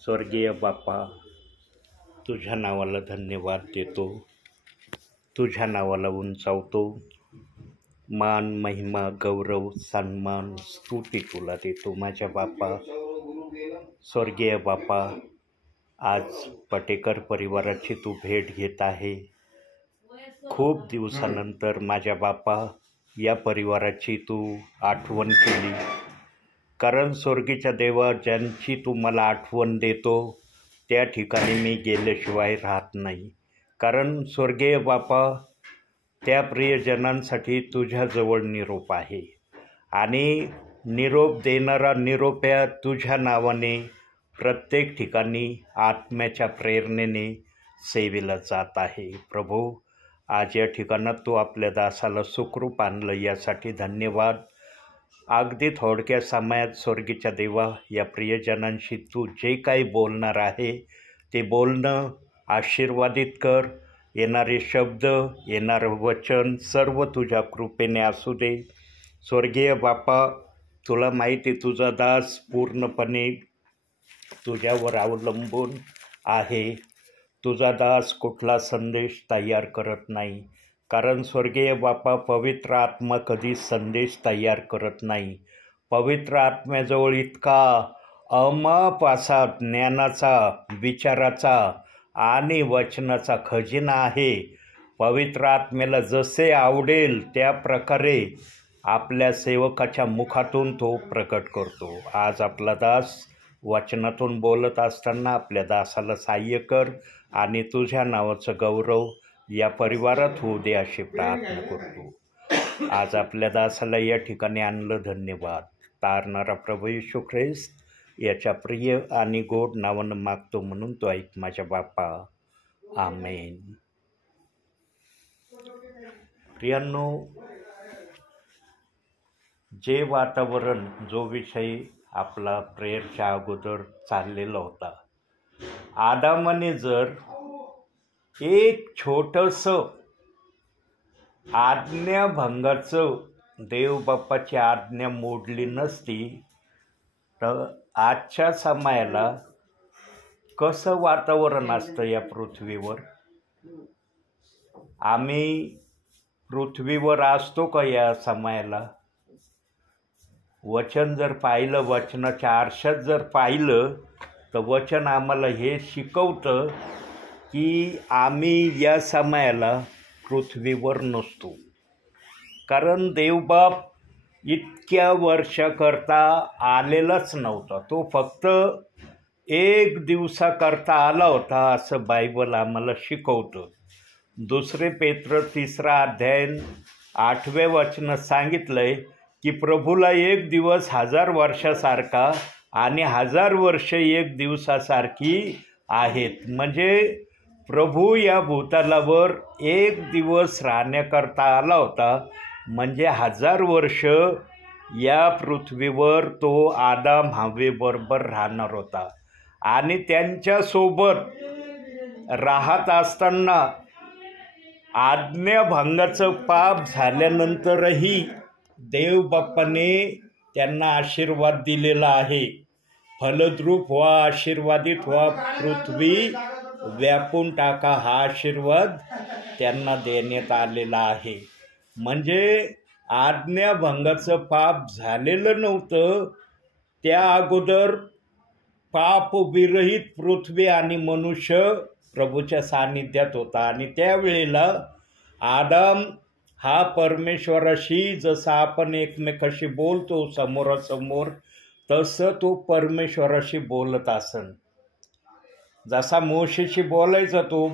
स्वर्गीय बापा, तुझ्या नावाला धन्यवाद देतो, तुझ्या नावाला उंचावतो. मान, महिमा, गौरव, सन्मान, स्तुती तुला देतो माझ्या बापा. स्वर्गीय बापा, आज पटेकर परिवाराची तू भेट घेत आहे. खूप दिवसानंतर माझ्या बापा या परिवाराची तू आठवण केली. कारण स्वर्गीच्या देवा, ज्यांची तू मला आठवण देतो त्या ठिकाणी मी गेल्याशिवाय राहत नाही. कारण स्वर्गीय बापा, त्या प्रियजनांसाठी तुझ्याजवळ निरोप आहे आणि निरोप देणारा निरोप्या तुझ्या नावाने प्रत्येक ठिकाणी आत्म्याच्या प्रेरणेने सेवेला जात आहे. प्रभू, आज या ठिकाणात तू आपल्या दासाला सुखरूप आणलं, यासाठी धन्यवाद. अगदी थोडक्या समयात स्वर्गीच्या देवा, या प्रियजनांशी तू जे काही बोलणार आहे ते बोलणं आशीर्वादित कर. येणारे शब्द, येणारं वचन सर्व तुझ्या कृपेने असू दे. स्वर्गीय बापा, तुला माहिती तुझा दास पूर्णपणे तुझ्यावर अवलंबून आहे. तुझा दास कुठला संदेश तयार करत नाही. कारण स्वर्गीय बापा, पवित्र आत्मा कधी संदेश तयार करत नाही. पवित्र आत्म्याजवळ इतका अमाप असा ज्ञानाचा, विचाराचा आणि वचनाचा खजिना आहे. पवित्र आत्म्याला जसे आवडेल त्या प्रकारे आपल्या सेवकाच्या मुखातून तो प्रकट करतो. आज आपला दास वचनातून बोलत असताना आपल्या दासाला सहाय्य कर आणि तुझ्या नावाचं गौरव या परिवारात होऊ दे अशी प्रार्थना करतो. आज आपल्या दासाला या ठिकाणी आणलं, धन्यवाद. तारणारा प्रभू येशू ख्रिस्त याच्या प्रिय आणि गोड नावानं मागतो म्हणून तो ऐक माझ्या बापा. आमेन. प्रियांनो, जे वातावरण, जो विषय आपला प्रेयरच्या अगोदर चाललेला होता, आदामाने जर एक छोटंसं आज्ञाभंगाचं, देवबापाची आज्ञा मोडली नसती तर आजच्या समयाला कसं वातावरण असतं या पृथ्वीवर? आम्ही पृथ्वीवर असतो का या समयाला? वचन जर पाहिलं, वचनाच्या आरशात जर पाहिलं तर वचन आम्हाला हे शिकवतं की आम्ही या समयाला पृथ्वीवर नसतो. कारण देवबाप इतक्या वर्षाकरता आलेलाच नव्हता. तो फक्त एक दिवसाकरता आला होता असं बायबल आम्हाला शिकवतं. 2 पेत्र 3 अध्याय 8व्या वचनात सांगितलंय की प्रभूला एक दिवस 1000 वर्षासारखा आणि 1000 वर्ष एक दिवसासारखी आहेत. म्हणजे प्रभू या भूतलावर एक दिवस राहण्याकरता आला होता. म्हणजे 1000 वर्ष या पृथ्वीवर तो आदाम हव्वेबरोबर राहणार होता. आणि त्यांच्यासोबत राहत असताना आज्ञाभंगाचं पाप झाल्यानंतरही देवबापाने त्यांना आशीर्वाद दिलेला आहे. फलद्रूप व्हा, आशीर्वादित व्हा, पृथ्वी व्यापून टाका, हा आशीर्वाद त्यांना देण्यात आलेला आहे. म्हणजे आज्ञाभंगाचं पाप झालेलं नव्हतं. त्या अगोदर पापविरहित पृथ्वी आणि मनुष्य प्रभूच्या सानिध्यात होता. आणि त्यावेळेला आदाम हा परमेश्वराशी, जसा आपण एकमेकाशी बोलतो समोरासमोर, तसं तो परमेश्वराशी बोलत असन. जसा मोशेशी बोलायचा, तो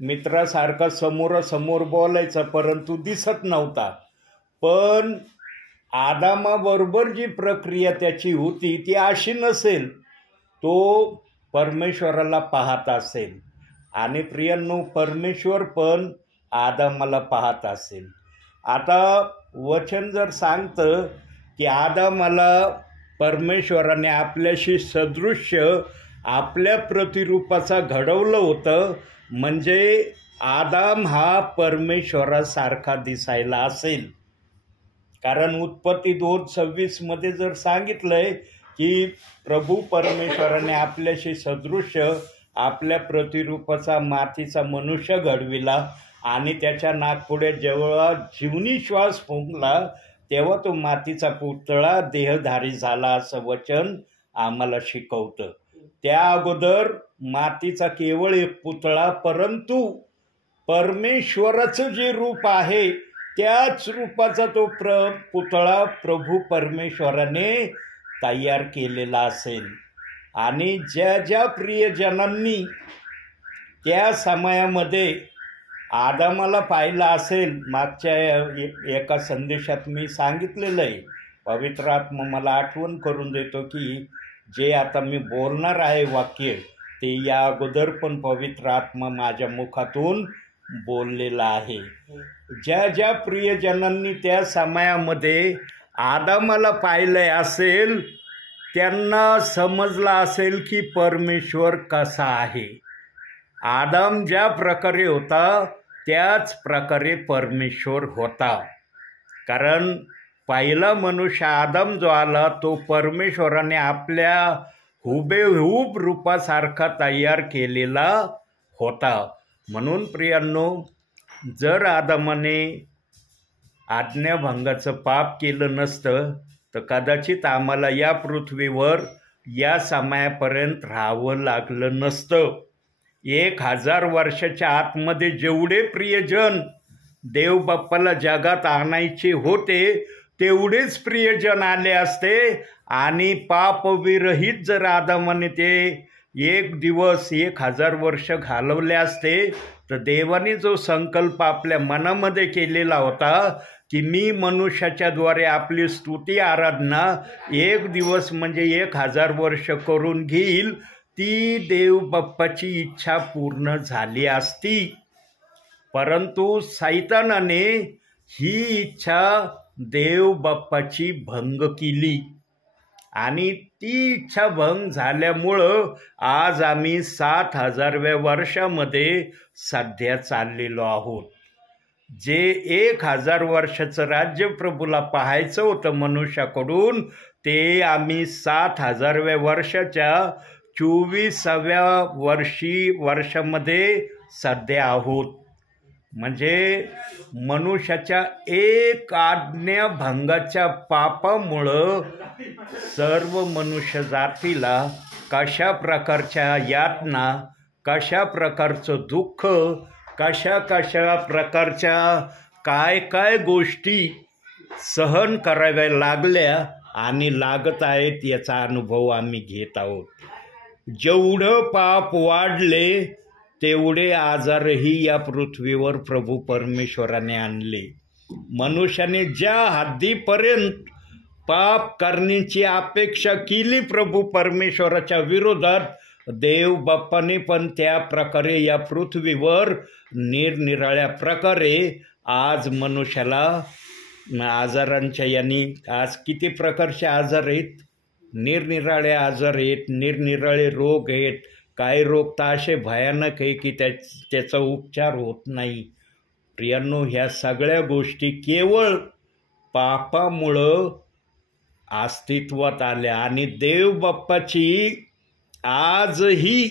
मित्रासारखा समोरासमोर बोलायचा, परंतु दिसत नव्हता. पण आदामाबरोबर जी प्रक्रिया त्याची होती ती अशी नसेल. तो परमेश्वराला पाहत असेल. आणि प्रियांनो, परमेश्वर पण आदामाला पाहत असेल. आता वचन जर सांगतं की आदामाला परमेश्वराने आपल्याशी सदृश्य आपल्या प्रतिरूपाचा घडवलं होतं, म्हणजे आदाम हा परमेश्वरासारखा दिसायला असेल. कारण उत्पत्ती 2:26 जर सांगितलंय की प्रभू परमेश्वराने आपल्याशी सदृश्य आपल्या प्रतिरूपाचा मातीचा मनुष्य घडविला आणि त्याच्या नाकपुढे जेव्हा जीवनी श्वास फुंकला तेव्हा तो मातीचा पुतळा देहधारी झाला, असं वचन आम्हाला शिकवतं. त्या अगोदर मातीचा केवळ एक पुतळा, परंतु परमेश्वराचं जे रूप आहे त्याच रूपाचा तो पुतळा प्रभू परमेश्वराने तयार केलेला असेल. आणि ज्या ज्या प्रियजनांनी त्या समयामध्ये आदामाला पाहिलं असेल, मागच्या एका संदेशात मी सांगितलेलं आहे, पवित्र आत्मा मला आठवण करून देतो की जे आता मी बोलणार आहे वाक्य ते या अगोदर पण पवित्र आत्मा माझ्या मुखातून बोललेला आहे. ज्या ज्या प्रियजनांनी त्या समयामध्ये आदामाला पाहिलंय असेल त्यांना समजलं असेल की परमेश्वर कसा आहे. आदाम ज्या प्रकारे होता त्याच प्रकारे परमेश्वर होता. कारण पहिला मनुष्य आदाम जो आला तो परमेश्वराने आपल्या हुबेहूब रूपासारखा तयार केलेला होता. म्हणून प्रियांनो, जर आदामाने आज्ञाभंगाचं पाप केलं नसतं तर कदाचित आम्हाला या पृथ्वीवर या समयापर्यंत राहावं लागलं नसतं. 1000 वर्षाच्या आतमध्ये जेवढे प्रियजन देव बाप्पाला जगात आणायचे होते तेवढेच प्रियजन आले असते आणि पापविरहित जर आदामाने ते 1 दिवस 1000 वर्ष घालवले असते तर देवाने जो संकल्प आपल्या मनामध्ये केलेला होता की मी मनुष्याच्या द्वारे आपली स्तुती आराधना 1 दिवस म्हणजे 1000 वर्ष करून घेईल, ती देव बाप्पाची इच्छा पूर्ण झाली असती. परंतु सैतानाने ही इच्छा देव बाप्पाची भंग केली आणि ती इच्छा भंग झाल्यामुळं आज आम्ही 7000व्या वर्षामध्ये सध्या चाललेलो आहोत. जे 1000 वर्षाचं राज्य प्रभूला पाहायचं होतं मनुष्याकडून ते आम्ही 7000व्या वर्षाच्या 24व्या वर्षामध्ये सध्या आहोत. म्हणजे मनुष्याच्या एक आज्ञाभंगाच्या पापामुळं सर्व मनुष्य जातीला कशा प्रकारच्या यातना, कशा प्रकारचं दुःख, कशा कशा प्रकारच्या काय काय गोष्टी सहन कराव्या लागल्या आणि लागत आहेत याचा अनुभव आम्ही घेत आहोत. जेवढं पाप वाढले तेवढे आजारही या पृथ्वीवर प्रभू परमेश्वराने आणले. मनुष्याने ज्या हद्दीपर्यंत पाप करण्याची अपेक्षा केली प्रभू परमेश्वराच्या विरोधात, देव बाप्पाने पण त्या प्रकारे या पृथ्वीवर निरनिराळ्या प्रकारे आज मनुष्याला आजारांच्या यांनी आज किती प्रकारचे आजार आहेत, निरनिराळे आजार आहेत, निरनिराळे रोग आहेत. काही रोग तर असे भयानक आहे की त्याचा उपचार होत नाही. प्रियांनो, ह्या सगळ्या गोष्टी केवळ पापामुळं अस्तित्वात आल्या आणि देव बाप्पाची आजही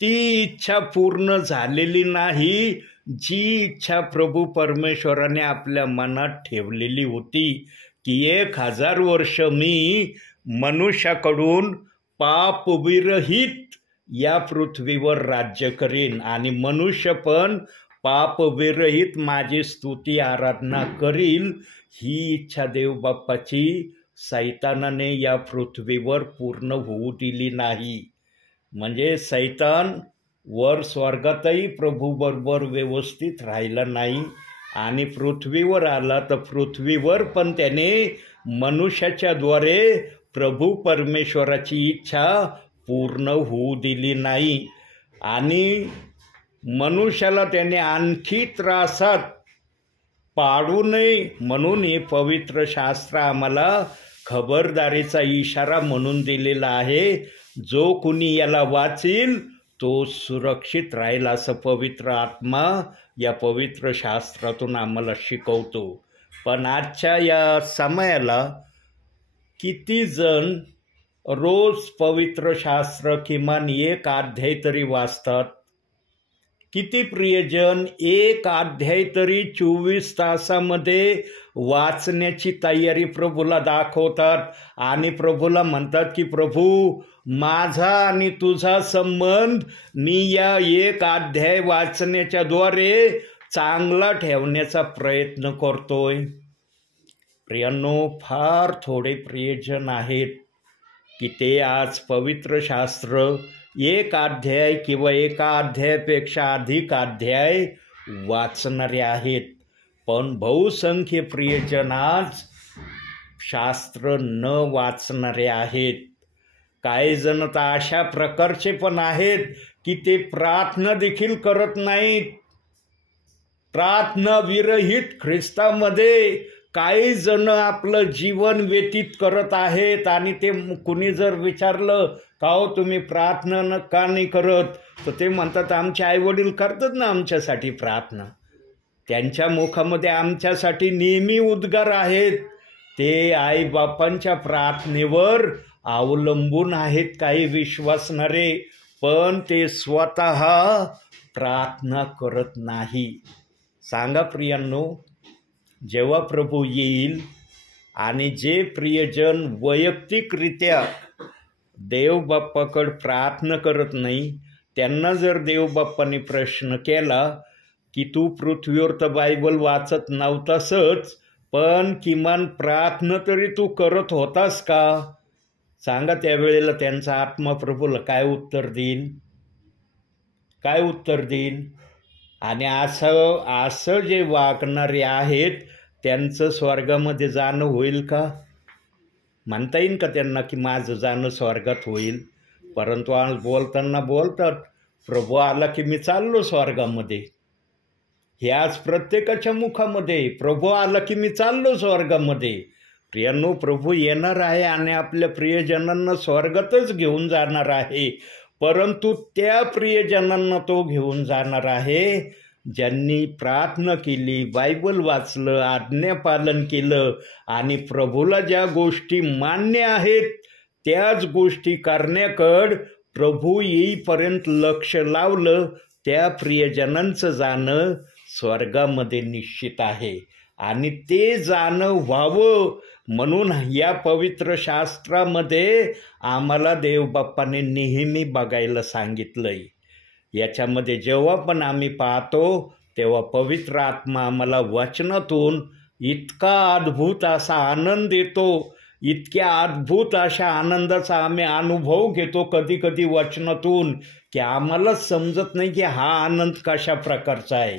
ती इच्छा पूर्ण झालेली नाही जी इच्छा प्रभू परमेश्वराने आपल्या मनात ठेवलेली होती की 1000 वर्ष मी मनुष्याकडून पापविरहित या पृथ्वीवर राज्य करीन आणि मनुष्य पण पापविरहित माझी स्तुती आराधना करील. ही इच्छा देव बाप्पाची सैतानाने या पृथ्वीवर पूर्ण होऊ दिली नाही. म्हणजे सैतान वर स्वर्गातही प्रभूबरोबर व्यवस्थित राहिला नाही आणि पृथ्वीवर आला तर पृथ्वीवर पण त्याने मनुष्याच्या द्वारे प्रभू परमेश्वराची इच्छा पूर्ण होऊ दिली नाही आणि मनुष्याला त्याने आणखी त्रासात पाडू नये, म्हणून हे पवित्र शास्त्र आम्हाला खबरदारीचा इशारा म्हणून दिलेला आहे. जो कुणी याला वाचील तो सुरक्षित राहील, असं पवित्र आत्मा या पवित्र शास्त्रातून आम्हाला शिकवतो. पण आजच्या या समयाला किती जण रोज पवित्र शास्त्र किमान एक अध्याय तरी वाचतात? किती प्रियजन एक अध्याय तरी 24 तासामध्ये वाचण्याची तयारी प्रभूला दाखवतात आणि प्रभूला म्हणतात की प्रभू, माझा आणि तुझा संबंध मी या एक अध्याय वाचण्याच्या द्वारे चांगला ठेवण्याचा प्रयत्न करतोय. प्रियांनो, फार थोडे प्रियजन आहेत की ते आज पवित्र शास्त्र एक अध्याय किंवा एका अध्यायापेक्षा अधिक अध्याय वाचणारे आहेत. पण बहुसंख्य प्रियजन आज शास्त्र न वाचणारे आहेत. काही जण तर अशा प्रकारचे पण आहेत की ते प्रार्थना देखील करत नाहीत. प्रार्थना विरहित ख्रिस्तामध्ये काही जण आपलं जीवन व्यतीत करत आहेत. आणि ते कुणी जर विचारलं का हो तुम्ही प्रार्थना का नाही करत, तर ते म्हणतात आमचे आईवडील करतात ना आमच्यासाठी प्रार्थना. त्यांच्या मुखामध्ये आमच्यासाठी नेहमी उद्गार आहेत. ते आईबापांच्या प्रार्थनेवर अवलंबून आहेत काही विश्वासणारे, पण ते स्वतः प्रार्थना करत नाही. सांगा प्रियांनो, जेव्हा प्रभू येईल आणि जे प्रियजन वैयक्तिकरित्या देवबाप्पाकडे प्रार्थना करत नाही, त्यांना जर देवबाप्पाने प्रश्न केला की तू पृथ्वीवर तर बायबल वाचत नव्हतासच, पण किमान प्रार्थना तरी तू करत होतास का? सांगा, त्यावेळेला त्यांचा आत्मा प्रभूला काय उत्तर देईल? काय उत्तर देईल? आणि असं जे वागणारे आहेत त्यांचं स्वर्गामध्ये जाणं होईल का? म्हणता येईल का त्यांना की माझं जाणं स्वर्गात होईल? परंतु आज बोलताना बोलतात प्रभू आला की मी चाललो स्वर्गामध्ये. हे आज प्रत्येकाच्या मुखामध्ये प्रभू आला की मी चाललो स्वर्गामध्ये. प्रियांनो, प्रभू येणार आहे आणि आपल्या प्रियजनांना स्वर्गातच घेऊन जाणार आहे. परंतु त्या प्रियजनांना तो घेऊन जाणार आहे ज्यांनी प्रार्थना केली, बायबल वाचलं, आज्ञापालन केलं आणि प्रभूला ज्या गोष्टी मान्य आहेत त्याच गोष्टी करण्याकडे प्रभू येईपर्यंत लक्ष लावलं. त्या प्रियजनांचं जाणं स्वर्गामध्ये निश्चित आहे आणि ते जाणं व्हावं म्हणून या पवित्र शास्त्रामध्ये आम्हाला देवबाप्पाने नेहमी बघायला सांगितलंय. याच्यामध्ये जेव्हा पण आम्ही पाहतो तेव्हा पवित्र आत्मा आम्हाला वचनातून इतका अद्भुत असा आनंद देतो, इतक्या अद्भुत अशा आनंदाचा आम्ही अनुभव घेतो कधी कधी वचनातून की आम्हाला समजत नाही की हा आनंद कशा प्रकारचा आहे.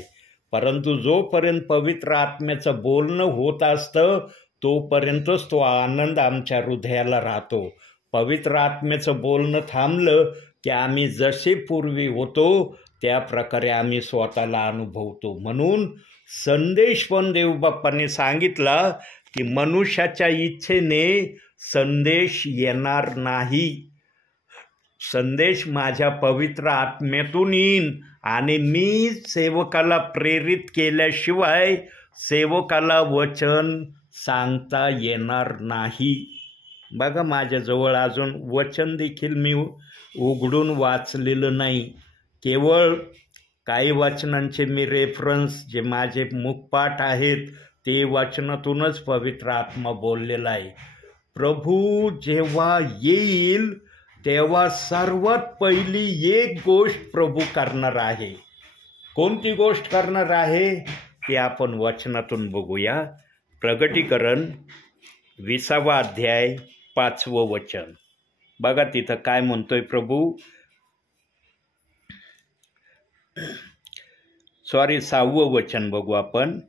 परंतु जोपर्यंत पवित्र आत्म्याचं बोलणं होत असतं तोपर्यंतच तो आनंद आमच्या हृदयाला राहतो. पवित्र आत्म्याचं बोलणं थांबलं की आम्ही जसे पूर्वी होतो त्या प्रकारे आम्ही स्वतःला अनुभवतो. म्हणून संदेश पण देवबाप्पाने सांगितला की मनुष्याच्या इच्छेने संदेश येणार नाही. संदेश माझ्या पवित्र आत्म्यातून येईन आणि मी सेवकाला प्रेरित केल्याशिवाय सेवकाला वचन सांगता येणार नाही. बघा, माझ्याजवळ अजून वचन देखील मी उघडून वाचलेलं नाही. केवळ काही वचनांचे मी रेफरन्स जे माझे मुखपाठ आहेत ते वचनातूनच पवित्र आत्मा बोललेला आहे. प्रभू जेव्हा येईल तेव्हा सर्वात पहिली एक गोष्ट प्रभू करणार आहे. कोणती गोष्ट करणार आहे ते आपण वचनातून बघूया. प्रगटीकरण 20वा अध्याय 5वं वचन. बघा तिथं काय म्हणतोय प्रभू. 6वं वचन बघू आपण.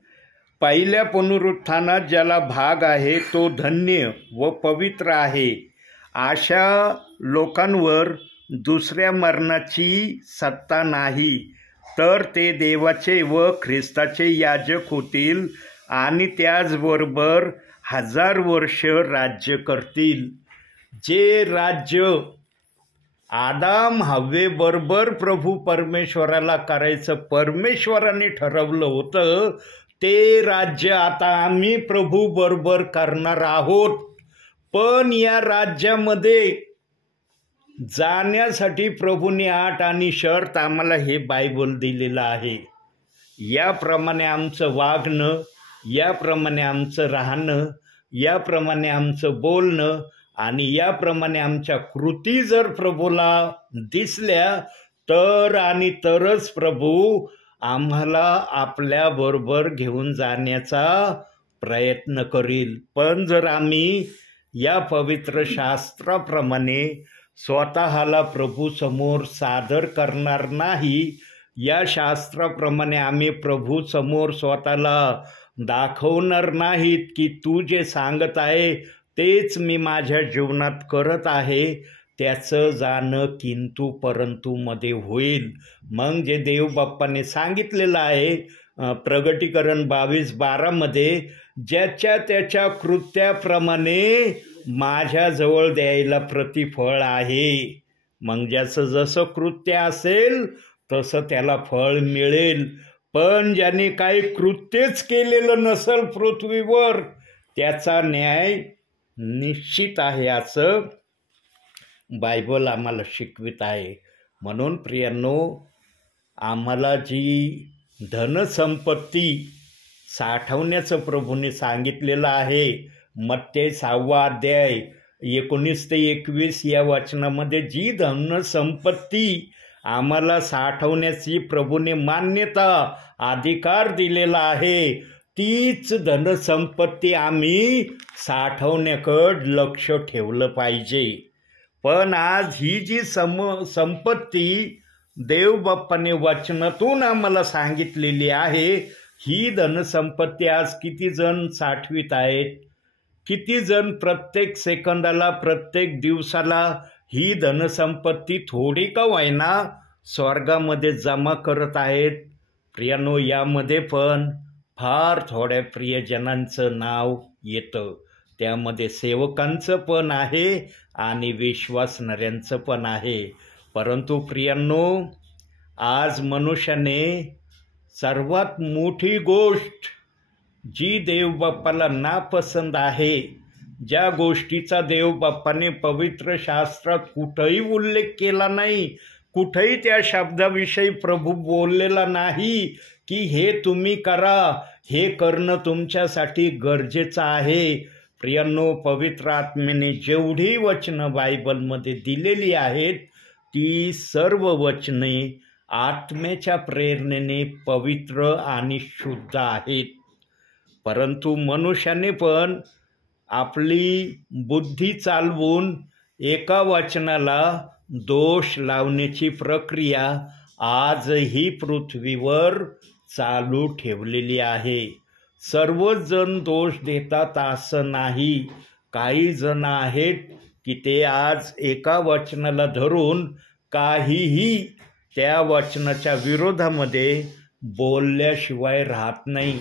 पहिल्या पुनरुत्थानात ज्याला भाग आहे तो धन्य व पवित्र आहे. अशा लोकांवर दुसऱ्या मरणाची सत्ता नाही, तर ते देवाचे व ख्रिस्ताचे याजक होतील आणि त्याचबरोबर 1000 वर्ष राज्य करतील. जे राज्य आदाम हव्वेबरोबर प्रभू परमेश्वराला करायचं परमेश्वराने ठरवलं होतं, ते राज्य आता आम्ही प्रभू बरोबर करणार आहोत. पण या राज्यामध्ये जाण्यासाठी प्रभूने अट आणि शर्त आम्हाला हे बायबल दिलेलं आहे. याप्रमाणे आमचं वागणं, याप्रमाणे आमचं राहणं, याप्रमाणे आमचं बोलणं आणि याप्रमाणे आमच्या कृती जर प्रभूला दिसल्या तर आणि तरच प्रभू आम्हाला आपल्याबरोबर घेऊन जाण्याचा प्रयत्न करील. पण जर आम्ही या पवित्र शास्त्राप्रमाणे स्वतःला प्रभूसमोर सादर करणार नाही, या शास्त्राप्रमाणे आम्ही प्रभूसमोर स्वतःला दाखवणार नाहीत की तू जे सांगत आहे तेच मी माझ्या जीवनात करत आहे, त्याचं जाणं किंतु परंतुमध्ये होईल. मग जे देव बाप्पाने सांगितलेलं आहे प्रगटीकरण 22:12 ज्याच्या त्याच्या कृत्याप्रमाणे माझ्याजवळ द्यायला प्रतिफळ आहे. मग ज्याचं जसं कृत्य असेल तसं त्याला फळ मिळेल. पण ज्याने काही कृत्यच केलेलं नसेल पृथ्वीवर त्याचा न्याय निश्चित आहे असं बायबल आम्हाला शिकवित आहे. म्हणून प्रियांनो, आम्हाला जी धनसंपत्ती साठवण्याचं प्रभूने सांगितलेलं आहे, मत्ते 6 19 ते 21 या वचनामध्ये जी धनसंपत्ती आम्हाला साठवण्याची प्रभूने मान्यता अधिकार दिलेला आहे, तीच धनसंपत्ती आम्ही साठवण्याकडे लक्ष ठेवलं पाहिजे. पण आज ही जी संपत्ती देव बाप्पाने वचनातून आम्हाला सांगितलेली आहे, ही धनसंपत्ती आज किती जण साठवीत आहेत, किती जण प्रत्येक सेकंदाला प्रत्येक दिवसाला ही धनसंपत्ती थोडी का होईना स्वर्गामध्ये जमा करत आहेत. प्रियांनो, यामध्ये पण फार थोड्या प्रियजनांचं नाव येतं. त्यामध्ये सेवकांचं पण आहे आणि विश्वासणाऱ्यांचं पण आहे. परंतु प्रियांनो, आज मनुष्याने सर्वात मोठी गोष्ट जी देवबाप्पाला नापसंत आहे, ज्या गोष्टीचा देवबाप्पाने पवित्र शास्त्रात कुठंही उल्लेख केला नाही, कुठंही त्या शब्दाविषयी प्रभू बोललेला नाही की हे तुम्ही करा, हे करणं तुमच्यासाठी गरजेचं आहे. प्रियांनो, पवित्र आत्म्याने जेवढी वचनं बायबलमध्ये दिलेली आहेत ती सर्व वचने आत्म्याच्या प्रेरणेने पवित्र आणि शुद्ध आहेत. परंतु मनुष्याने पण आपली बुद्धी चालवून एका वचनाला दोष लावण्याची प्रक्रिया आजही पृथ्वीवर चालू ठेवलेली आहे. सर्वच जण दोष देतात असं नाही. काही जण आहेत की ते आज एका वचनाला धरून काहीही त्या वचनाच्या विरोधामध्ये बोलल्याशिवाय राहत नाही.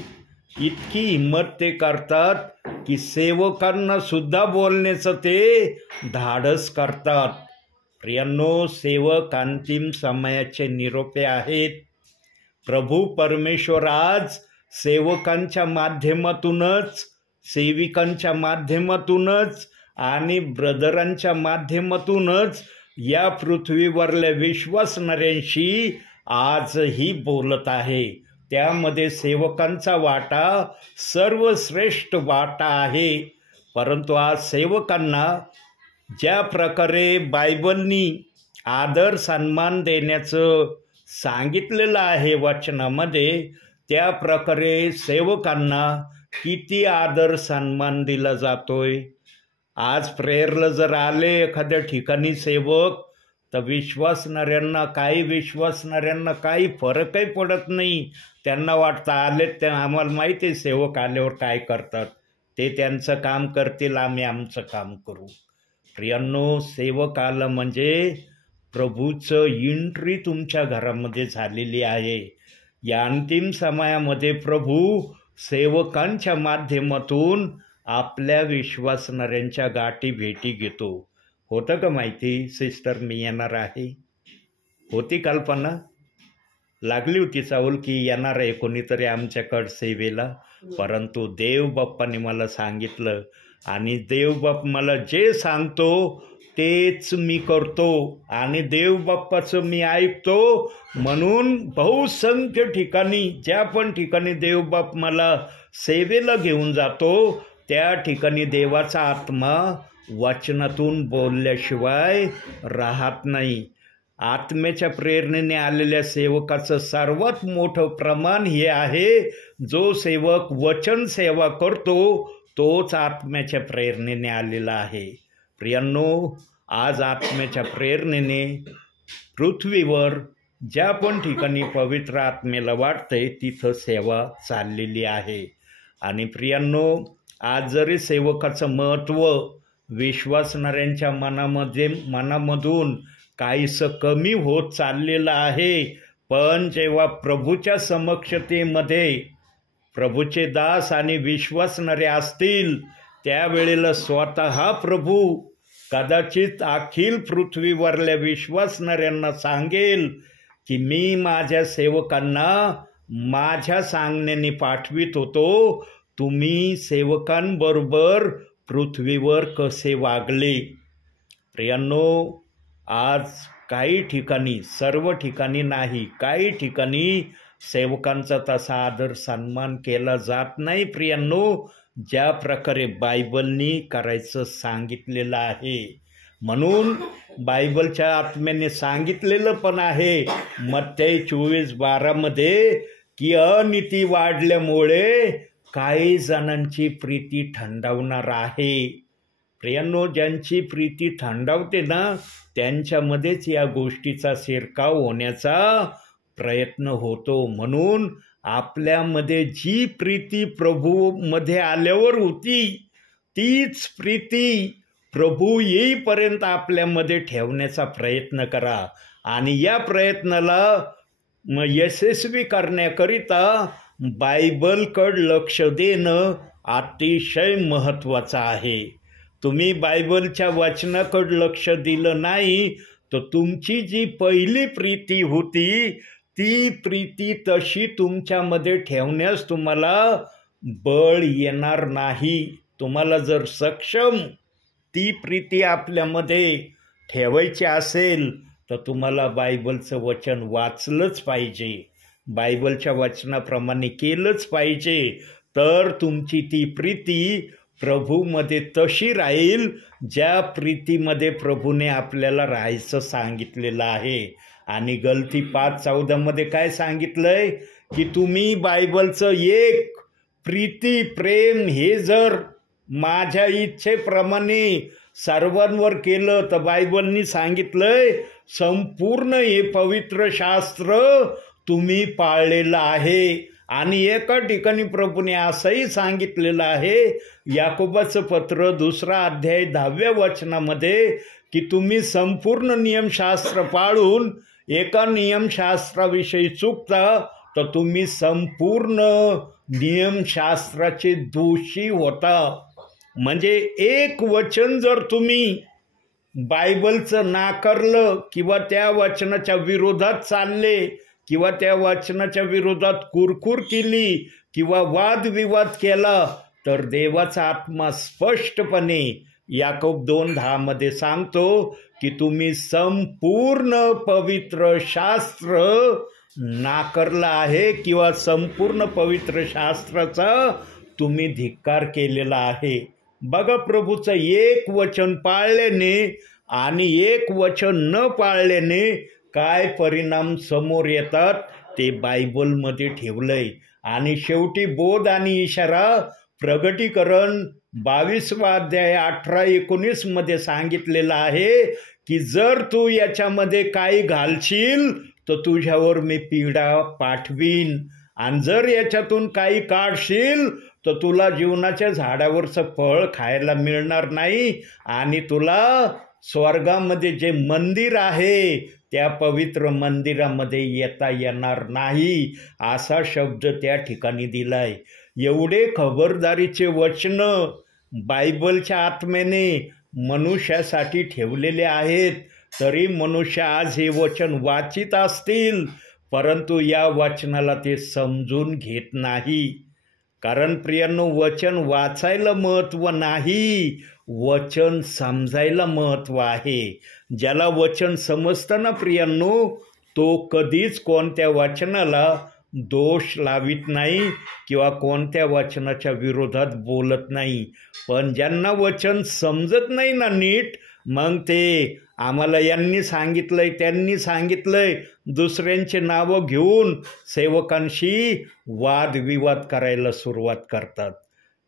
इतकी हिंमत ते करतात की सेवकांना सुद्धा बोलण्याचं ते धाडस करतात. प्रियांनो, सेवक अंतिम समयाचे निरोपे आहेत. प्रभू परमेश्वर आज सेवकांच्या माध्यमातूनच, सेविकांच्या माध्यमातूनच आणि ब्रदरांच्या माध्यमातूनच या पृथ्वीवरल्या विश्वासणाऱ्यांशी आजही बोलत आहे. त्यामध्ये सेवकांचा वाटा सर्वश्रेष्ठ वाटा आहे. परंतु आज सेवकांना ज्या प्रकारे बायबलनी आदर सन्मान देण्याचं सांगितलेलं आहे वचनामध्ये, त्या प्रकारे सेवकांना किती आदर सन्मान दिला जातोय. आज प्रेयरला जर आले एखाद्या ठिकाणी सेवक, तर विश्वासणाऱ्यांना काही फरकही पडत नाही. त्यांना वाटतं आलेत त्या आम्हाला माहिती आहे सेवक आल्यावर काय करतात, ते त्यांचं काम करतील, आम्ही आमचं काम करू. प्रियांनो, सेवक आलं म्हणजे प्रभूचं एंट्री तुमच्या घरामध्ये झालेली आहे. या अंतिम समयामध्ये प्रभू सेवकांच्या माध्यमातून आपल्या विश्वासणाऱ्यांच्या गाठी भेटी घेतो. होतं का माहिती सिस्टर मी येणार आहे? होती कल्पना? लागली होती चावल की येणार आहे कोणीतरी आमच्याकडं सेवेला. परंतु देव बाप्पाने मला सांगितलं आणि देव बाप मला जे सांगतो तेच मी करतो आणि देव बाप्पाचं मी ऐकतो. म्हणून बहुसंख्य ठिकाणी ज्या पण ठिकाणी देव बाप मला सेवेला घेऊन जातो त्या ठिकाणी देवाचा आत्मा वचनातून बोलल्याशिवाय राहत नाही. आत्म्याच्या प्रेरणेने आलेल्या सेवकाचं सर्वात मोठं प्रमाण हे आहे, जो सेवक वचन सेवा करतो तोच आत्म्याच्या प्रेरणेने आलेला आहे. प्रियांनो, आज आत्म्याच्या प्रेरणेने पृथ्वीवर ज्या पण ठिकाणी पवित्र आत्मेला वाटतंय तिथं सेवा चाललेली आहे. आणि प्रियांनो, आज जरी सेवकाचं महत्त्व विश्वासणाऱ्यांच्या मनामधून काहीसं कमी होत चाललेलं आहे, पण जेव्हा प्रभूच्या समक्षतेमध्ये प्रभूचे दास आणि विश्वासणारे असतील त्यावेळेला स्वतः प्रभू कदाचित अखिल पृथ्वीवरल्या विश्वासणाऱ्यांना सांगेल की मी माझ्या सेवकांना माझ्या सांगण्याने पाठवित होतो, तुम्ही सेवकांबरोबर पृथ्वीवर कसे वागले. प्रियांनो, आज काही ठिकाणी, सर्व ठिकाणी नाही, काही ठिकाणी सेवकांचा तसा आदर सन्मान केला जात नाही प्रियांनो, ज्या प्रकारे बायबलनी करायचं सांगितलेलं आहे. म्हणून बायबलच्या आत्म्याने सांगितलेलं पण आहे मत्ती 24:12 की अनीती वाढल्यामुळे काही जणांची प्रीती थंडावणार आहे. प्रियांनो, ज्यांची प्रीती थंडावते ना त्यांच्यामध्येच या गोष्टीचा शिरकाव होण्याचा प्रयत्न होतो. म्हणून आपल्यामध्ये जी प्रीती प्रभूमध्ये आल्यावर होती तीच प्रीती प्रभू येईपर्यंत आपल्यामध्ये ठेवण्याचा प्रयत्न करा. आणि या प्रयत्नाला यशस्वी करण्याकरिता बायबलकडे लक्ष देणं अतिशय महत्त्वाचं आहे. तुम्ही बायबलच्या वचनाकडे लक्ष दिलं नाही तर तुमची जी पहिली प्रीती होती ती प्रीती तशी तुमच्यामध्ये ठेवण्यास तुम्हाला बळ येणार नाही. तुम्हाला जर सक्षम ती प्रीती आपल्यामध्ये ठेवायची असेल तर तुम्हाला बायबलचं वचन वाचलंच पाहिजे, बायबलच्या वचनाप्रमाणे केलंच पाहिजे, तर तुमची ती प्रीती प्रभूमध्ये तशी राहील ज्या प्रीतीमध्ये प्रभूने आपल्याला राहायचं सांगितलेलं आहे. आणि गलती 5:14 काय सांगितलंय की तुम्ही बायबलचं एक प्रीती प्रेम हे जर माझ्या इच्छेप्रमाणे सर्वांवर केलं तर बायबलनी सांगितलंय संपूर्ण हे पवित्र शास्त्र तुम्ही पाळलेलं आहे. आणि एका ठिकाणी प्रभूने असंही सांगितलेलं आहे याकोबाचं पत्र 2 अध्याय 10व्या वचनामध्ये की तुम्ही संपूर्ण नियमशास्त्र पाळून एका नियमशास्त्राविषयी चुकता तर तुम्ही संपूर्ण नियमशास्त्राचे दोषी होता. म्हणजे एक वचन जर तुम्ही बायबलचं नाकारलं किंवा त्या वचनाच्या विरोधात चालले किंवा त्या वचनाच्या विरोधात कुरकुर केली किंवा वादविवाद केला तर देवाचा आत्मा स्पष्टपणे याकोब 2:10 सांगतो की तुम्ही संपूर्ण पवित्र शास्त्र नाकारलं आहे किंवा संपूर्ण पवित्र शास्त्राचा तुम्ही धिक्कार केलेला आहे. बघा, प्रभूचं एक वचन पाळल्याने आणि एक वचन न पाळल्याने काय परिणाम समोर येतात ते बायबलमध्ये ठेवलंय. आणि शेवटी बोध आणि इशारा प्रगटीकरण 22वा अध्याय 18-19 सांगितलेलं आहे की जर तू याच्यामध्ये काही घालशील तर तुझ्यावर मी पीडा पाठवीन आणि जर याच्यातून काही काढशील तर तुला जीवनाच्या झाडावरचं फळ खायला मिळणार नाही आणि तुला स्वर्गामध्ये जे मंदिर आहे त्या पवित्र मंदिरामध्ये येता येणार नाही, असा शब्द त्या ठिकाणी दिलाय. एवढे खबरदारीचे वचन बायबलच्या आत्म्याने मनुष्यासाठी ठेवलेले आहेत, तरी मनुष्य आज हे वचन वाचित असतील, परंतु या वचनाला ते समजून घेत नाही. कारण प्रियांनो, वचन वाचायला महत्त्व नाही, वचन समजायला महत्त्व आहे. ज्याला वचन समजतं ना प्रियांनो, तो कधीच कोणत्या वचनाला दोष लावित नाही किंवा कोणत्या वचनाच्या विरोधात बोलत नाही. पण ज्यांना वचन समजत नाही ना नीट, मग ते आम्हाला यांनी सांगितलंय त्यांनी सांगितलंय दुसऱ्यांचे नावं घेऊन सेवकांशी वादविवाद करायला सुरुवात करतात.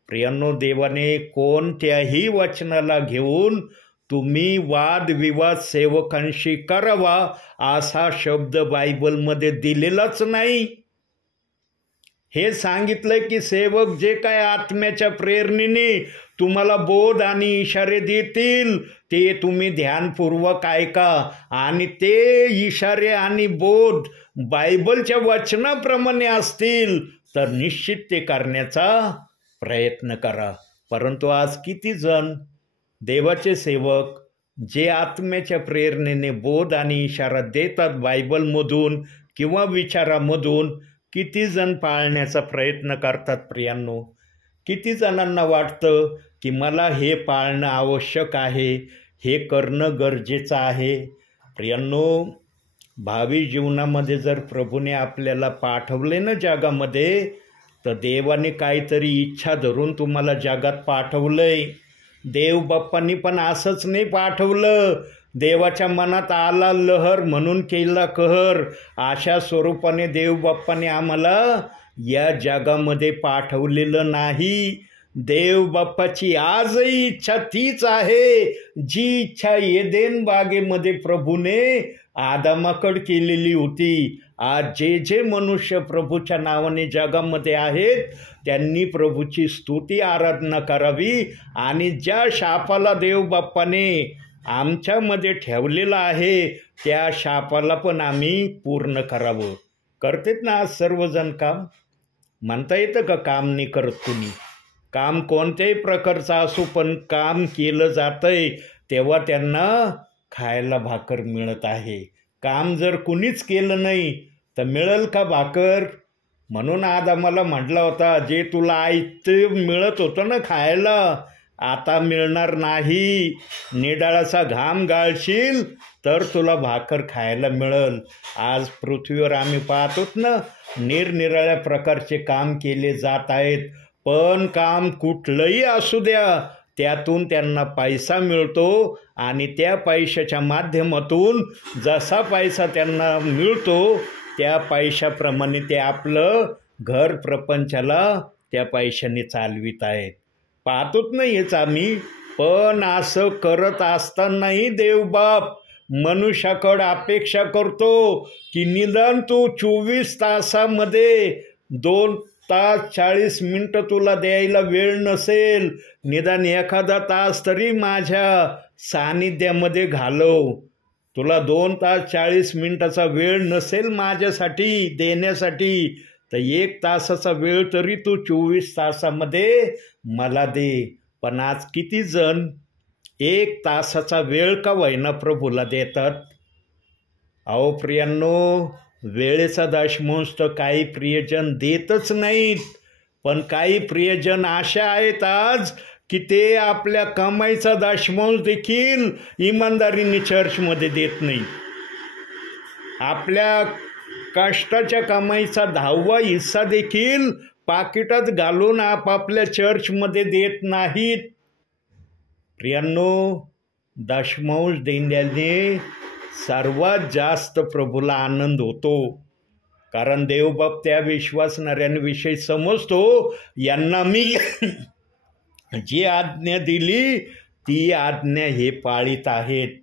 प्रियांनो, देवाने कोणत्याही वचनाला घेऊन तुम्ही वादविवाद सेवकांशी करावा असा शब्द बायबलमध्ये दिलेलाच नाही. हे सांगितलंय की सेवक जे काय आत्म्याच्या प्रेरणेने तुम्हाला बोध आणि इशारे देतील ते तुम्ही ध्यानपूर्वक ऐका, आणि ते इशारे आणि बोध बायबलच्या वचनाप्रमाणे असतील तर निश्चित ते करण्याचा प्रयत्न करा. परंतु आज किती जण देवाचे सेवक जे आत्म्याच्या प्रेरणेने बोध आणि इशारा देतात बायबलमधून किंवा विचारामधून, किती जण पाळण्याचा प्रयत्न करतात प्रियांनो? किती जणांना वाटतं की मला हे पाळणं आवश्यक आहे, हे करणं गरजेचं आहे? प्रियांनो, भावी जीवनामध्ये जर प्रभूने आपल्याला पाठवले ना जगामध्ये, तर देवाने काहीतरी इच्छा धरून तुम्हाला जगात पाठवलंय. देव बाप्पांनी पण असंच नाही पाठवलं. देवाच्या मनात आला लहर म्हणून केला कहर, अशा स्वरूपाने देव बाप्पाने आम्हाला या जगामध्ये पाठवलेलं नाही. देव बाप्पाची आजही इच्छा तीच आहे जी इच्छा एदेन बागेमध्ये प्रभूने आदामाकडे केलेली होती. आज जे जे मनुष्य प्रभूच्या नावाने जगामध्ये आहेत त्यांनी प्रभूची स्तुती आराधना करावी, आणि ज्या शापाला देव बाप्पाने आमच्यामध्ये ठेवलेला आहे त्या शापाला पण आम्ही पूर्ण करावं. करतेत ना आज सर्वजण काम? म्हणता येतं का काम नाही करत कुणी? काम कोणत्याही प्रकारचं असो, पण काम केलं जातंय तेव्हा त्यांना खायला भाकर मिळत आहे. काम जर कुणीच केलं नाही तर मिळेल का भाकर? म्हणून आज आम्हाला म्हटला होता, जे तुला आयतं मिळत होतं ना खायला, आता मिळणार नाही. निडाळाचा घाम गाळशील तर तुला भाकर खायला मिळेल. आज पृथ्वीवर आम्ही पाहतोत ना, निरनिराळ्या प्रकारचे काम केले जात आहेत, पण काम कुठलंही असू द्या त्यातून त्यांना पैसा मिळतो, आणि त्या पैशाच्या माध्यमातून जसा पैसा त्यांना मिळतो त्या पैशाप्रमाणे ते आपलं घर प्रपंचाला त्या पैशाने चालवित आहेत. पाहतोच नाही हेच आम्ही. पण असं करत असतानाही देवबाप मनुष्याकडे अपेक्षा करतो की निदान तू 24 तासामध्ये 2 तास 40 मिनटं तुला द्यायला वेळ नसेल, निदान एखादा तास तरी माझ्या सानिध्यामध्ये घालव. तुला 2 तास 40 मिनटाचा वेळ नसेल माझ्यासाठी देण्यासाठी, तर 1 तासाचा वेळ तरी तू 24 तासामध्ये मला दे. पण आज किती जण 1 तासाचा वेळ का होईना प्रभूला देतात? अहो प्रियांनो, वेळेचा दशमांश तर काही प्रियजन देतच नाहीत, पण काही प्रियजन अशा आहेत आज की ते आपल्या कमाईचा दशमांश देखील इमानदारीने चर्चमध्ये देत नाही. आपल्या कष्टाच्या कमाईचा 10वा हिस्सा देखील पाकिटात घालून आपापल्या चर्चमध्ये देत नाहीत. प्रियांनो, दशमांश देण्याने सर्वात जास्त प्रभूला आनंद होतो, कारण देवबाप त्या विश्वासणाऱ्यांविषयी समजतो, यांना मी जी आज्ञा दिली ती आज्ञा हे पाळीत आहेत.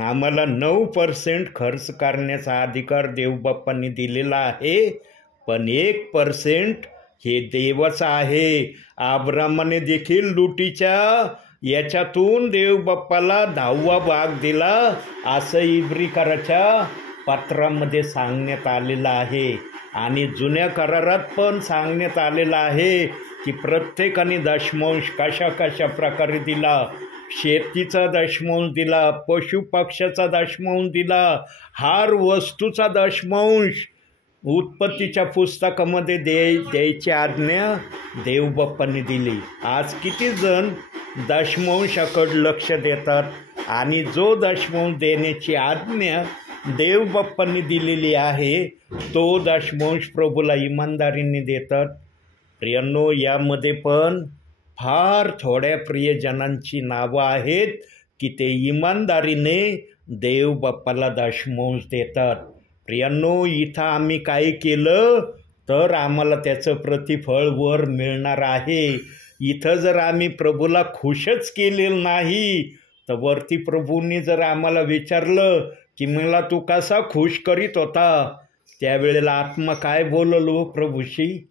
आम्हाला 9% खर्च करण्याचा अधिकार देवबाप्पांनी दिलेला आहे, पण 1% हे देवाचं आहे. अब्रामाने देखील लुटीच्या याच्यातून देवबाप्पाला 10वा भाग दिला, असं इब्रिकराच्या पत्रामध्ये सांगण्यात आलेलं आहे. आणि जुन्या करारात पण सांगण्यात आलेलं आहे की प्रत्येकाने दशमांश कशा कशा प्रकारे दिला. शेतीचा दशमांश दिला, पशुपक्ष्याचा दशमांश दिला, हार वस्तूचा दशमांश उत्पत्तीच्या पुस्तकामध्ये द्यायची आज्ञा देवबाप्पांनी दिली. आज किती जण दशमांशाकडे लक्ष देतात आणि जो दशमांश देण्याची आज्ञा देवबाप्पांनी दिलेली आहे तो दशमांश प्रभूला इमानदारीने देतात. प्रियांनो, यामध्ये पण फार थोड्या प्रियजनांची नावं आहेत की ते इमानदारीने देवबाप्पाला दशमांश देतात. प्रियांनो, इथं आम्ही काय केलं तर आम्हाला त्याचं प्रतिफळ वर मिळणार आहे. इथं जर आम्ही प्रभूला खुशच केलेलं नाही तर वरती प्रभूंनी जर आम्हाला विचारलं की मला तू कसा खुश करीत होता, त्यावेळेला आत्मा काय बोललो प्रभूशी.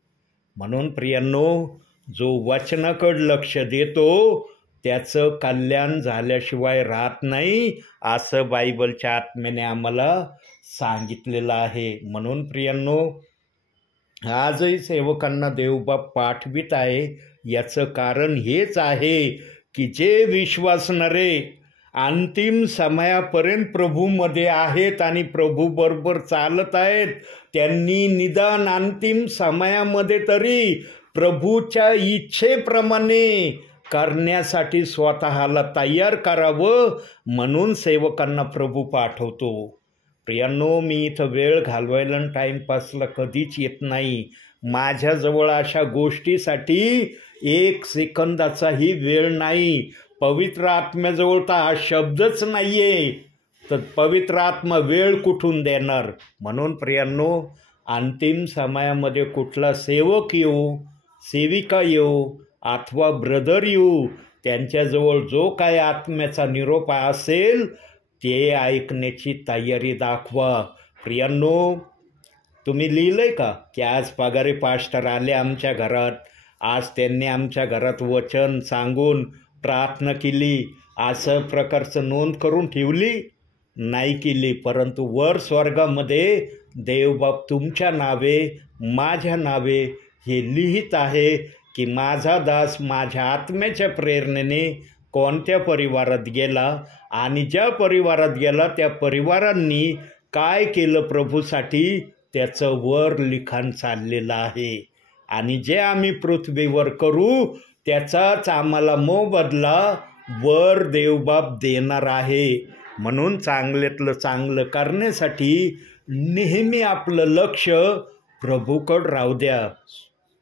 म्हणून प्रियांनो, जो वचनाकडे लक्ष देतो त्याचं कल्याण झाल्याशिवाय राहत नाही, असं बायबलच्या आत्म्याने आम्हाला सांगितलेलं आहे. म्हणून प्रियांनो, आजही सेवकांना देवबाप पाठवित आहे. याचं कारण हेच आहे की जे विश्वासणारे अंतिम समयापर्यंत प्रभूमध्ये आहेत आणि प्रभूबरोबर चालत आहेत, त्यांनी निदान अंतिम समयामध्ये तरी प्रभूच्या इच्छेप्रमाणे करण्यासाठी स्वतःला तयार करावं, म्हणून सेवकांना प्रभू पाठवतो. प्रियांनो, मी इथं वेळ घालवायला टाईमपासला कधीच येत नाही. माझ्याजवळ अशा गोष्टीसाठी 1 सेकंदाचाही वेळ नाही. पवित्र आत्म्याजवळ तर हा शब्दच नाही आहे, तर पवित्र आत्मा वेळ कुठून देणार. म्हणून प्रियांनो, अंतिम समयामध्ये कुठला सेवक येऊ, सेविका येऊ अथवा ब्रदर येऊ, त्यांच्याजवळ जो काय आत्म्याचा निरोप असेल ते ऐकण्याची तयारी दाखवा. प्रियांनो, तुम्ही लिहिलं आहे का की आज पगारे पास्टर आले आमच्या घरात, आज त्यांनी आमच्या घरात वचन सांगून प्रार्थना केली, असं प्रकारचं नोंद करून ठेवली? नाही केली. परंतु वर स्वर्गामध्ये देवबाप तुमच्या नावे, माझ्या नावे हे लिहित आहे की माझा दास माझ्या आत्म्याच्या प्रेरणेने कोणत्या परिवारात गेला आणि ज्या परिवारात गेला त्या परिवारांनी काय केलं प्रभूसाठी, त्याचं वर लिखाण चाललेलं आहे. आणि जे आम्ही पृथ्वीवर करू त्याचाच आम्हाला मोबदला वर देवबाप देणार आहे. म्हणून चांगल्यातलं चांगलं करण्यासाठी नेहमी आपलं लक्ष प्रभूकडं राहू द्या.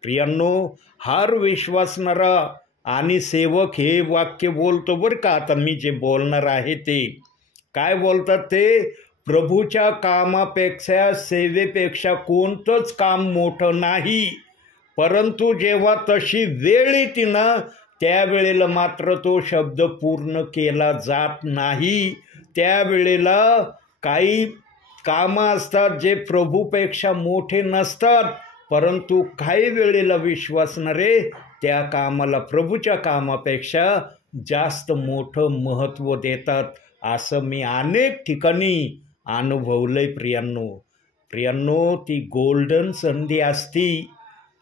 प्रियांनो, हार विश्वासणारा आणि सेवक हे वाक्य बोलतो बरं का. आता मी जे बोलणार आहे ते काय बोलतात ते, प्रभूच्या कामापेक्षा सेवेपेक्षा कोणतंच काम मोठं नाही, परंतु जेव्हा तशी वेळ येते ना त्यावेळेला मात्र तो शब्द पूर्ण केला जात नाही. त्यावेळेला काही कामं असतात जे प्रभूपेक्षा मोठे नसतात, परंतु काही वेळेला विश्वासणारे त्या कामाला प्रभूच्या कामापेक्षा जास्त मोठं महत्त्व देतात. असं मी अनेक ठिकाणी अनुभवलंय. प्रियांनो, ती गोल्डन संधी असती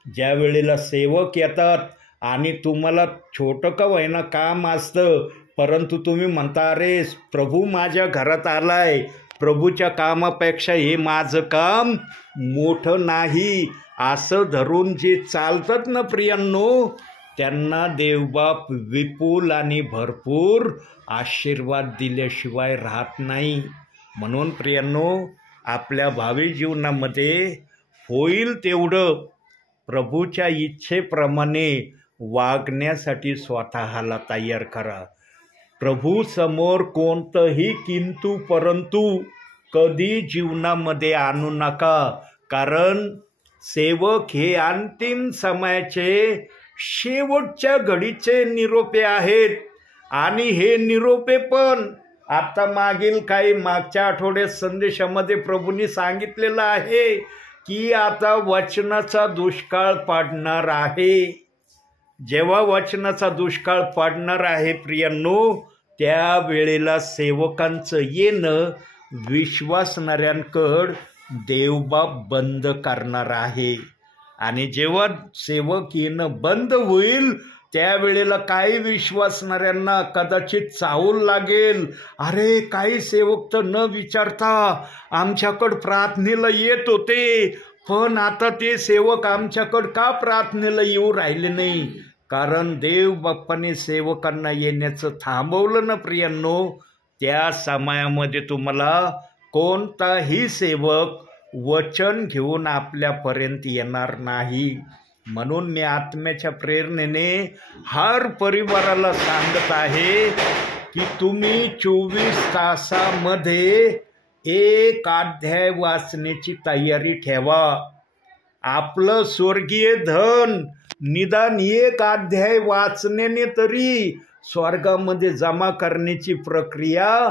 ज्या वेळेला सेवक येतात आणि तुम्हाला छोटं का होईना काम असतं, परंतु तुम्ही म्हणता अरे प्रभू माझ्या घरात आलाय, प्रभूच्या कामापेक्षा हे माझं काम मोठं नाही, असं धरून जे चालतात ना प्रियांनो, त्यांना देवबाप विपुल आणि भरपूर आशीर्वाद दिल्याशिवाय राहत नाही. म्हणून प्रियांनो, आपल्या भावी जीवनामध्ये होईल तेवढं प्रभूच्या इच्छेप्रमाणे वागण्यासाठी स्वतःला तयार करा. प्रभूसमोर कोणतंही किंतु परंतु कधी जीवनामध्ये आणू नका, कारण सेवक हे अंतिम समयाचे शेवटच्या घडीचे निरोपे आहेत. आणि हे निरोपे पण आता मागच्या आठवड्यात संदेशामध्ये प्रभूंनी सांगितलेलं आहे की आता वचनाचा दुष्काळ पडणार आहे. जेव्हा वचनाचा दुष्काळ पडणार आहे प्रियांनो, त्या वेळेला सेवकांचं येणं विश्वासणाऱ्यांकडं देवबाप बंद करणार आहे. आणि जेव्हा सेवक येणं बंद होईल त्यावेळेला काही विश्वासणाऱ्यांना कदाचित चाहूल लागेल, अरे काही सेवक तर न विचारता आमच्याकडं प्रार्थनेला येत होते, पण आता ते सेवक आमच्याकडं का प्रार्थनेला येऊ राहिले नाही? कारण देव बाप्पाने सेवकांना येण्याचं थांबवलं ना प्रियांनो. त्या समयामध्ये तुम्हाला कोणताही सेवक वचन घेऊन आपल्यापर्यंत येणार नाही. म्हणून मी आत्म्याच्या प्रेरणेने हर परिवाराला सांगत आहे की तुम्ही 24 तासामध्ये एक अध्याय वाचण्याची तयारी ठेवा. आपलं स्वर्गीय धन निदान एक अध्याय वाचण्याने तरी स्वर्गामध्ये जमा करण्याची प्रक्रिया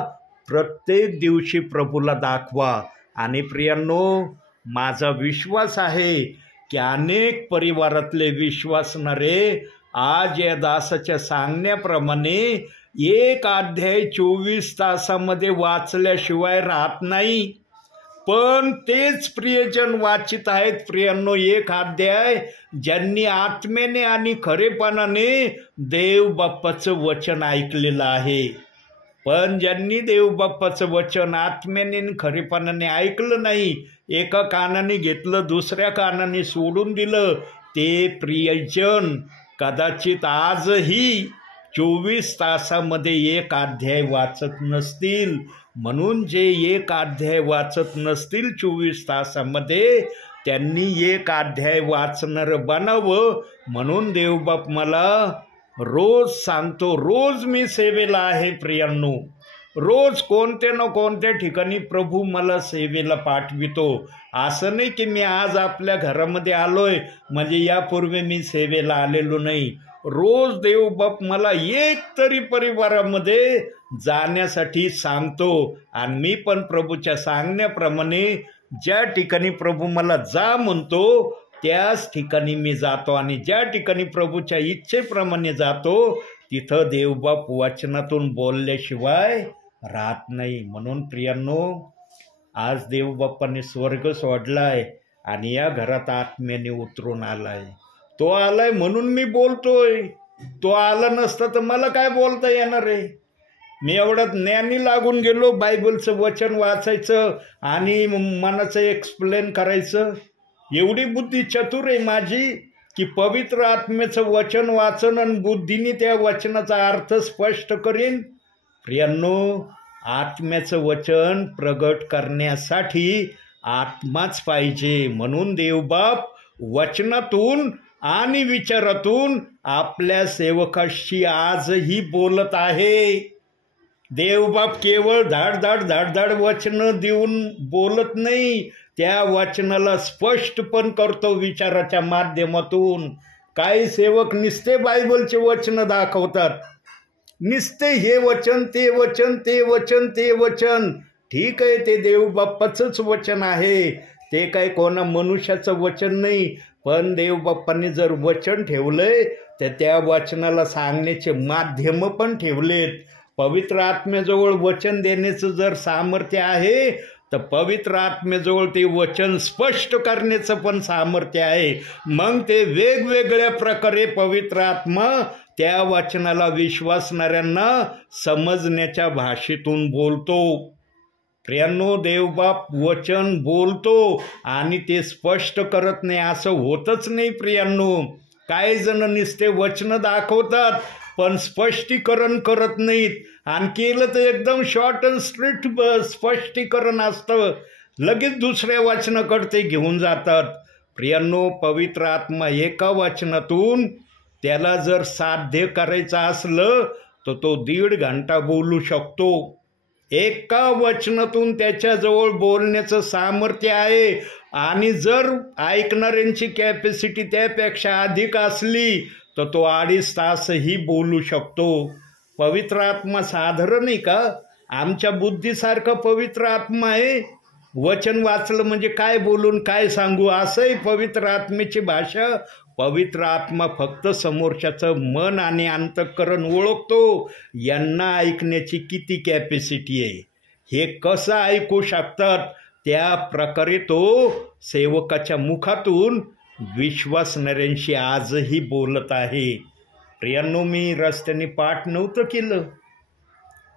प्रत्येक दिवशी प्रभूला दाखवा. आणि प्रियांनो, माझा विश्वास आहे की अनेक परिवारातले विश्वासणारे आज या दासाच्या सांगण्याप्रमाणे एक अध्याय 24 तासामध्ये वाचल्याशिवाय राहत नाही. पण तेच प्रियजन वाचित आहेत प्रियांनो एक अध्याय, ज्यांनी आत्म्याने आणि खरेपणाने देव बाप्पाचं वचन ऐकलेलं आहे. पण ज्यांनी देव बाप्पाचं वचन आत्म्याने आणि खरेपणाने ऐकलं नाही, एका कानाने घेतलं दुसऱ्या कानाने सोडून दिलं, ते प्रियजन कदाचित आजही 24 तासामध्ये एक अध्याय वाचत नसतील. म्हणून जे एक अध्याय वाचत नसतील 24 तासामध्ये, त्यांनी एक अध्याय वाचणारं बनावं. म्हणून देवबाप मला रोज सांगतो, रोज मी सेवेला आहे प्रियांनो. रोज कोणत्या ना कोणत्या ठिकाणी प्रभू मला सेवेला पाठवितो. असं नाही की मी आज आपल्या घरामध्ये आलोय म्हणजे यापूर्वी मी सेवेला आलेलो नाही. रोज देवबाप मला एक तरी परिवारामध्ये जाण्यासाठी सांगतो. आणि मी पण प्रभूच्या सांगण्याप्रमाणे ज्या ठिकाणी प्रभू मला जा म्हणतो त्याच ठिकाणी मी जातो. आणि ज्या ठिकाणी प्रभूच्या इच्छेप्रमाणे जातो तिथं देवबाप वचनातून बोलल्याशिवाय राहत नाही. म्हणून प्रियांनो, आज देवबाप्पाने स्वर्ग सोडलाय आणि या घरात आत्म्याने उतरून आलाय. तो आलाय म्हणून मी बोलतोय. तो आला नसता तर मला काय बोलता येणार आहे? मी एवढं ज्ञानी लागून गेलो, बायबलचं वचन वाचायचं आणि मनाचं एक्सप्लेन करायचं. एवढी बुद्धी चतुर आहे माझी की पवित्र आत्म्याचं वचन वाचन आणि बुद्धीने त्या वचनाचा अर्थ स्पष्ट करीन. प्रियांनो, आत्म्याचं वचन प्रगट करण्यासाठी आत्माच पाहिजे. म्हणून देवबाप वचनातून आणि विचारातून आपल्या सेवकाशी आजही बोलत आहे. देवबाप केवळ धाड वचन देऊन बोलत नाही, त्या वचनाला स्पष्ट पण करतो विचाराच्या माध्यमातून. काही सेवक नुसते बायबलचे वचन दाखवतात, नुसते हे वचन ते वचन ते वचन ते वचन. ठीक आहे, ते देवबाप्पाचंच वचन आहे, ते काय कोणा मनुष्याचं वचन नाही. पण देवबाप्पांनी जर वचन ठेवलंय तर त्या वचनाला सांगण्याचे माध्यम पण ठेवलेत. पवित्र आत्म्याजवळ वचन देण्याचं जर सामर्थ्य आहे तर पवित्र आत्म्याजवळ ते वचन स्पष्ट करण्याचं पण सामर्थ्य आहे. मग ते वेगवेगळ्या प्रकारे पवित्र आत्मा त्या वचनाला विश्वासणाऱ्यांना समजण्याच्या भाषेतून बोलतो. प्रियांनो, देवबाप वचन बोलतो आणि ते स्पष्ट करत नाही असं होतच नाही प्रियांनो. काही जण नुसते वचन दाखवतात पण स्पष्टीकरण करत नाहीत. आणि केलं तर एकदम शॉर्ट अँड स्ट्रिक्ट स्पष्टीकरण असतं, लगेच दुसऱ्या वचनाकडे ते घेऊन जातात. प्रियांनो, पवित्र आत्मा एका वचनातून त्याला जर साध्य करायचं असलं तर तो 1.5 घंटा बोलू शकतो. एका वचनातून त्याच्याजवळ बोलण्याचं सामर्थ्य आहे. आणि जर ऐकणाऱ्यांची कॅपॅसिटी त्यापेक्षा अधिक असली तर तो 2.5 तासही बोलू शकतो. पवित्र आत्मा साधारण आहे का? आमच्या बुद्धीसारखा पवित्र आत्मा आहे. वचन वाचलं म्हणजे काय बोलून काय सांगू असंही पवित्र आत्म्याची भाषा. पवित्र आत्मा फक्त समोरच्याचं मन आणि अंतःकरण ओळखतो. यांना ऐकण्याची किती कॅपॅसिटी आहे, हे कसं ऐकू शकतात त्या प्रकारे तो सेवकाच्या मुखातून विश्वासणाऱ्यांशी आजही बोलत आहे. प्रियांनो, मी रस्त्याने पाठ नव्हतं केलं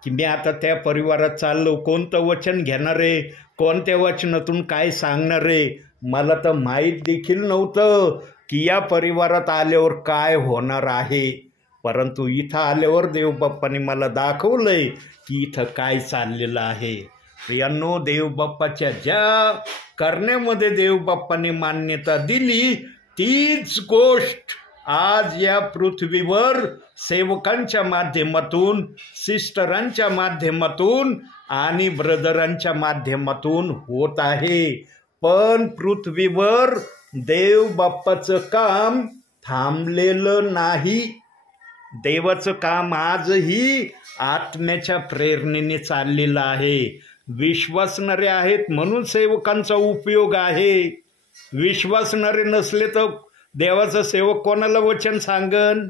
की मी आता त्या परिवारात चाललो, कोणतं वचन घेणार आहे, कोणत्या वचनातून काय सांगणार आहे, मला तर माहीत देखील नव्हतं की या परिवारात आल्यावर काय होणार आहे. परंतु इथं आल्यावर देवबाप्पाने मला दाखवलंय की इथं काय चाललेलं आहे. प्रियांनो, देवबाप्पाच्या ज्या करण्यामध्ये देवबाप्पाने मान्यता दिली तीच गोष्ट आज या पृथ्वीवर सेवकांच्या माध्यमातून, सिस्टरांच्या माध्यमातून आणि ब्रदरांच्या माध्यमातून होत आहे. पण पृथ्वीवर देवबाप्पाचं काम थांबलेलं नाही. देवाचं काम आजही आत्म्याच्या प्रेरणेने चाललेलं आहे. विश्वासणारे आहेत म्हणून सेवकांचा उपयोग आहे. विश्वासणारे नसले तर देवाचा सेवक कोणाला वचन सांगन,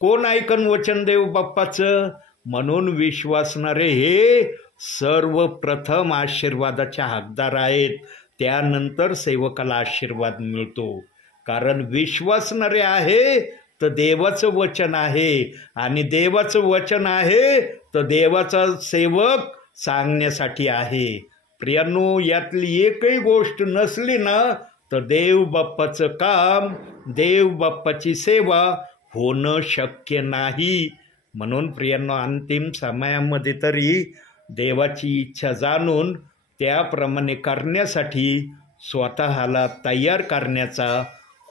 कोण ऐकन वचन देवबाप्पाचं. म्हणून विश्वासणारे हे सर्वप्रथम आशीर्वादाच्या हकदार आहेत. त्यानंतर सेवकाला आशीर्वाद मिळतो. कारण विश्वासणारे आहे तर देवाचं वचन आहे, आणि देवाचं वचन आहे तर देवाचा सेवक सांगण्यासाठी आहे. प्रियांनो, यातली एकही गोष्ट नसली ना तर देवबाप्पाचं काम, देवबाप्पाची सेवा होणं शक्य नाही. म्हणून प्रियांनो, अंतिम समयामध्ये तरी देवाची इच्छा जाणून त्याप्रमाणे करण्यासाठी स्वतःला तयार करण्याचा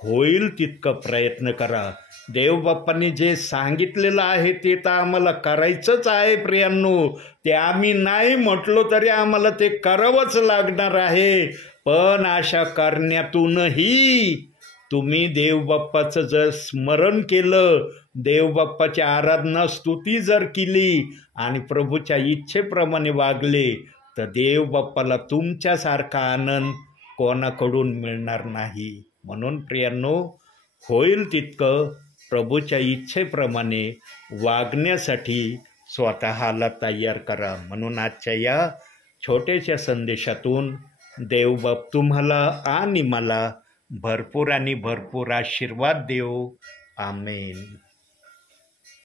होईल तितका प्रयत्न करा. देवबाप्पांनी जे सांगितलेलं आहे ते तर आम्हाला करायचंच आहे प्रियांनो. ते आम्ही नाही म्हटलो तरी आम्हाला ते करावंच लागणार आहे. पण अशा करण्यातूनही तुम्ही देवबाप्पाचं जर स्मरण केलं, देवबाप्पाची आराधना स्तुती जर केली आणि प्रभूच्या इच्छेप्रमाणे वागले तर देवबाप्पाला तुमच्यासारखा आनंद कोणाकडून मिळणार नाही. म्हणून प्रियांनो, होईल तितकं प्रभूच्या इच्छेप्रमाणे वागण्यासाठी स्वतःला तयार करा. म्हणून आजच्या या छोट्याशा संदेशातून देवबाप तुम्हाला आणि मला भरपूर आणि भरपूर आशीर्वाद देव. आमेन.